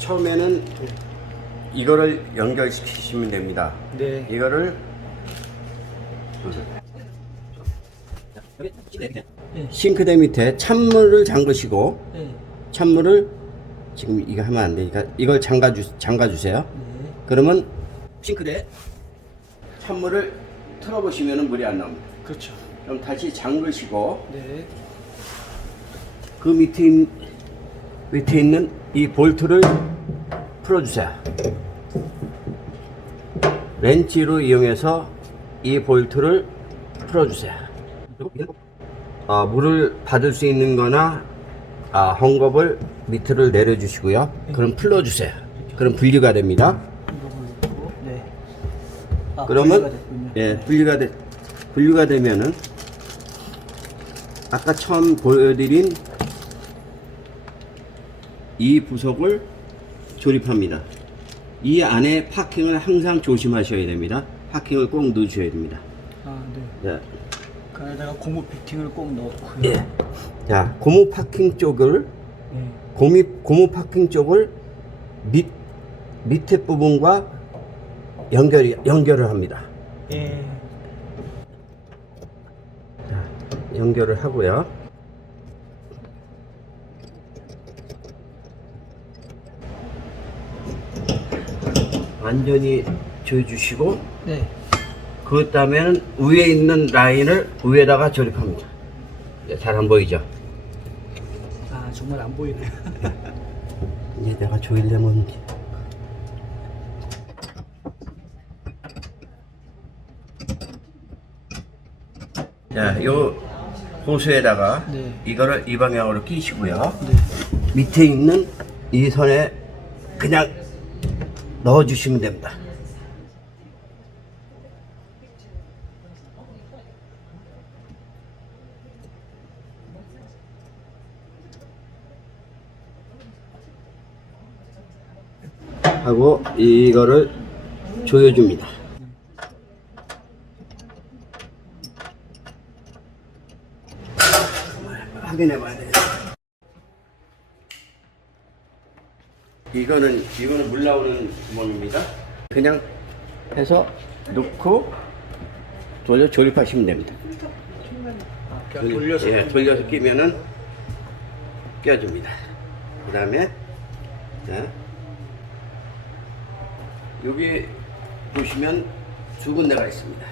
처음에는 이거를 연결시키시면 됩니다. 네. 이거를 싱크대 밑에 찬물을 잠그시고 네. 찬물을 지금 이거 하면 안 되니까 이걸 잠가 주 잠가 주세요. 네. 그러면 싱크대 찬물을 틀어 보시면은 물이 안 나옵니다. 그렇죠. 그럼 다시 잠그시고 네. 그 밑에 있- 밑에 있는 이 볼트를 풀어주세요. 렌치로 이용해서 이 볼트를 풀어주세요. 아, 물을 받을 수 있는 거나 아, 헝겊을 밑으로 내려주시고요. 그럼 풀어주세요. 그럼 분리가 됩니다. 네. 아, 분리가 그러면 됐군요. 예, 분리가 되, 분리가 되면은 아까 처음 보여드린 이 부속을 조립합니다. 이 안에 파킹을 항상 조심하셔야 됩니다. 파킹을 꼭 넣으셔야 됩니다. 아, 네. 자, 그 안에다가 고무 피팅을 꼭 넣고요. 예. 자, 고무 파킹 쪽을 네. 고미, 고무 파킹 쪽을 밑 밑에 부분과 연결이 연결을 합니다. 예. 자, 연결을 하고요. 완전히 조여주시고 네. 그 다음에는 위에 있는 라인을 위에다가 조립합니다. 잘 안 보이죠? 아, 정말 안 보이네요. 이제 내가 조이려면 자, 요 호수에다가 네. 이거를 이 방향으로 끼시고요. 네. 밑에 있는 이 선에 그냥 넣어주시면 됩니다. 하고 이거를 조여줍니다. 확인해 봐야 돼요. 이거는 이거는 물 나오는 구멍입니다. 그냥 해서 넣고 돌려 조립하시면 됩니다. 아, 그냥 돌려서. 예, 돌려서 끼면은 껴줍니다. 그다음에 자 여기 보시면 두 군데가 있습니다.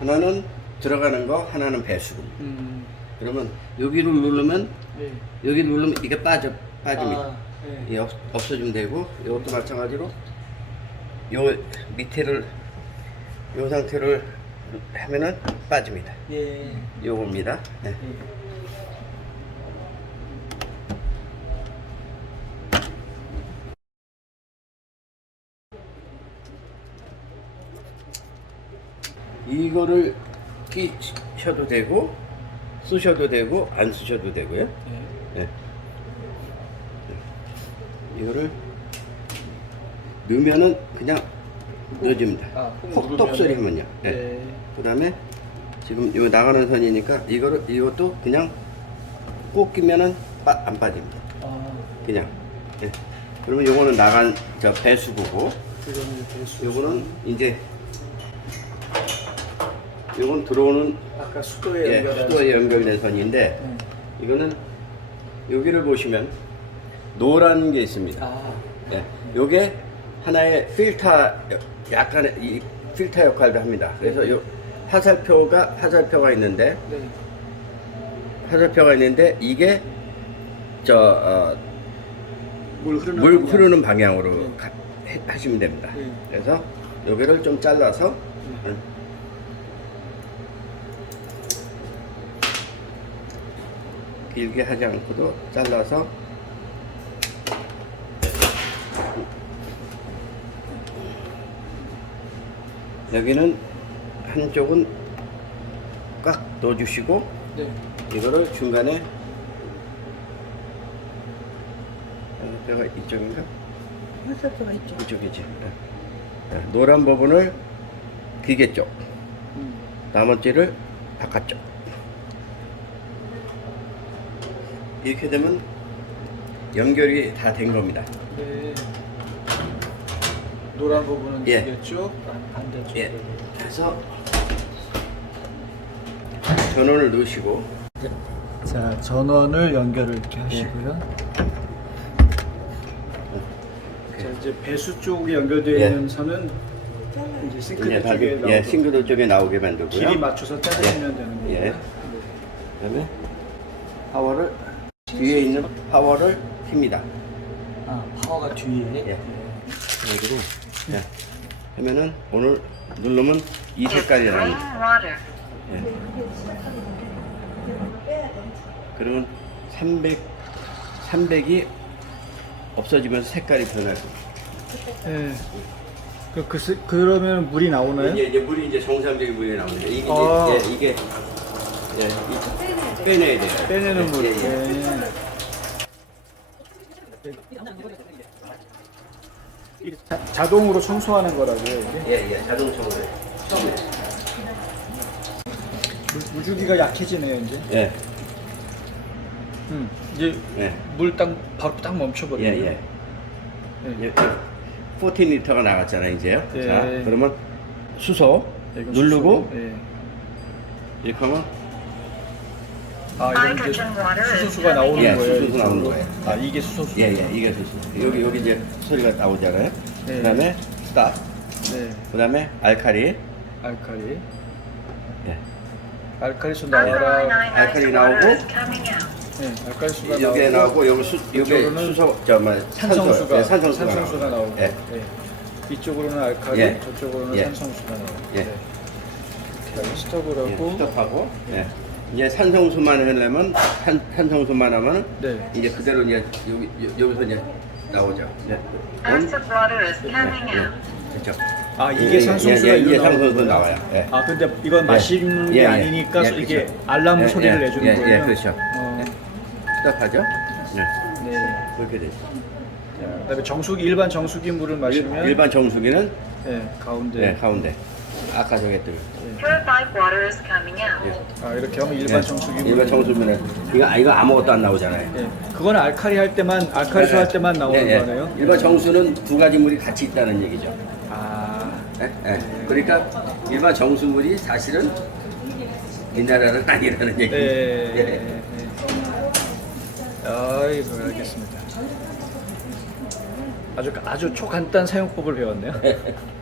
하나는 들어가는 거, 하나는 배수구. 음. 그러면 여기를 누르면 네. 여기 누르면 이게 빠져 빠집니다. 아, 네. 예, 없, 없어지면 되고 이것도 마찬가지로 요 밑에를 요 상태를 하면은 빠집니다. 예. 요겁니다. 네. 예. 이거를 끼셔도 되고 쓰셔도 되고 안 쓰셔도 되고요. 네. 네. 이거를 넣으면은 그냥 넣어줍니다. 아, 톡톡 소리 하면요. 네. 네. 그 다음에 지금 요 나가는 선이니까 이거를 이것도 그냥 꼭 끼면은 빠, 안 빠집니다. 아, 그냥. 예. 그러면 요거는 나간 저 배수구고 이거는 배수. 요거는 이제 요건 들어오는 아까 수도에 예. 수도에 연결된 선인데 네. 이거는 여기를 보시면 노란 게 있습니다. 아, 예. 요게 하나의 필터 약간의 이 필터 역할도 합니다. 그래서 요 화살표가 화살표가 있는데 네. 화살표가 있는데 이게 저 어, 물 흐르는. 물 방향. 흐르는 방향으로 네. 가- 해- 하시면 됩니다. 네. 그래서 여기를 좀 잘라서 네. 음, 길게 하지 않고도 잘라서 여기는 한쪽은 꽉 넣어주시고 네. 이거를 중간에 화살표가 이쪽인가? 화살표가 있죠. 이쪽이지. 네. 네, 노란 부분을 기계 쪽, 음. 나머지를 바깥쪽. 이렇게 되면 연결이 다 된 겁니다. 네. 노란 부분은 예. 되겠죠? 반- 반대쪽. 예. 그래서 전원을 넣으시고 자, 전원을 연결을 이렇게 하시고요. 자, 이제 배수 쪽에 연결되어 예. 있는 선은 이제 싱크대 이제 쪽에 다, 나오고 예, 싱크대 쪽에 나오게 만들고요. 길이 맞춰서 짜주시면 되는 거고요. 예. 그다음에 파워를 뒤에 있는 파워를 킵니다. 아, 파워가 뒤에. 예. 그리고 예. 하면은 오늘 누르면 이 색깔이 나옵니다. water. 예. 그러면 300 300이 없어지면서 색깔이 변할 겁니다. 예. 그, 그, 스- 그러면 물이 나오나요? 이제, 이제 물이 이제 정상적인 물이 나오는데 이게 아. 이제 예, 이게 예, 이- 빼내야 돼요. 빼내는 예, 물. 예, 예. 예. 자, 자동으로 청소하는 거라고요, 이게? 예, 예, 자동적으로 처음에. 물, 물주기가 약해지네요, 이제. 예, 음, 이제 예, 물딱 바로 딱 예, 멈춰버리네요. 예. 예. 예, 14리터가 나갔잖아요, 이제요. 예. 자, 그러면 수소 예, 이건 누르고 수소. 예. 이렇게 하면 아, 이건 이제 수소수가 나오는 예, 거예요. 수소수 나오는. 거예요. 아, 이게 수소수. 예, 예, 이게 수소. 여기 여기 이제 소리가 나오잖아요. 예. 그다음에 스탑. 네. 그다음에 알카리. 알칼리. 예. 알칼리수 나와라. 알칼리 water 나오고. 네, 알칼리수가 여기에 나오고. 나오고 여기 수 여기 수소 저뭐 산성수가 예, 산성수가, 산성수가 나오고. 예. 예. 이쪽으로는 알칼리, 예. 저쪽으로는 예. 산성수가 나오고. 예. 네. 스톱을 예, 하고. 스톱하고 예. 이제 산성수만 하려면 산, 산성수만 하면 네. 이제 그대로 이제 여기 여- 여기서 이제 나오죠. 예. Acid water is coming 예, out. 됐죠. 아, 예, 이게 예, 산성수가 예, 예, 일로 이게 나오는 산성수 거예요? 나와요. 예. 아, 근데 이건 마시는 예, 게 예, 아니니까 예, 이게 그렇죠. 알람 예, 소리를 예, 내주는 예, 거예요. 예, 그렇죠. 어, 스톱하죠. 네. 네. 그렇게 되죠. 자, 그다음에 정수기 일반 정수기 물을 마시면 일반 정수기는 네, 가운데. 네, 가운데. 아까 저기 했던 Purified water is coming out. 예. 아, 이렇게 하면 일반 정수기 물. 일반 정수기는 이거 아, 이거 아무것도 안 나오잖아요. 예. 그건 알칼리 할 때만 알칼리수 할 때만 나오는 네, 네. 거네요. 일반 정수는 두 가지 물이 같이 있다는 얘기죠. 아, 예, 예. 그러니까 일반 정수물이 사실은 미네랄은 아니라는 얘기. 네. 예. 네. 아이고 알겠습니다. 아주 아주 초간단 사용법을 배웠네요.